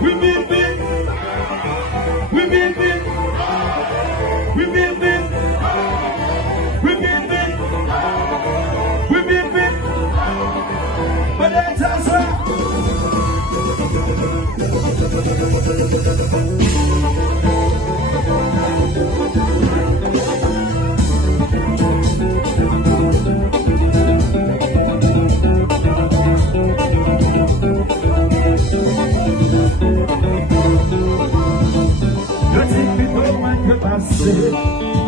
We build it. We build it. We build it. We build it. We build it. But that's us. You take me home and come and say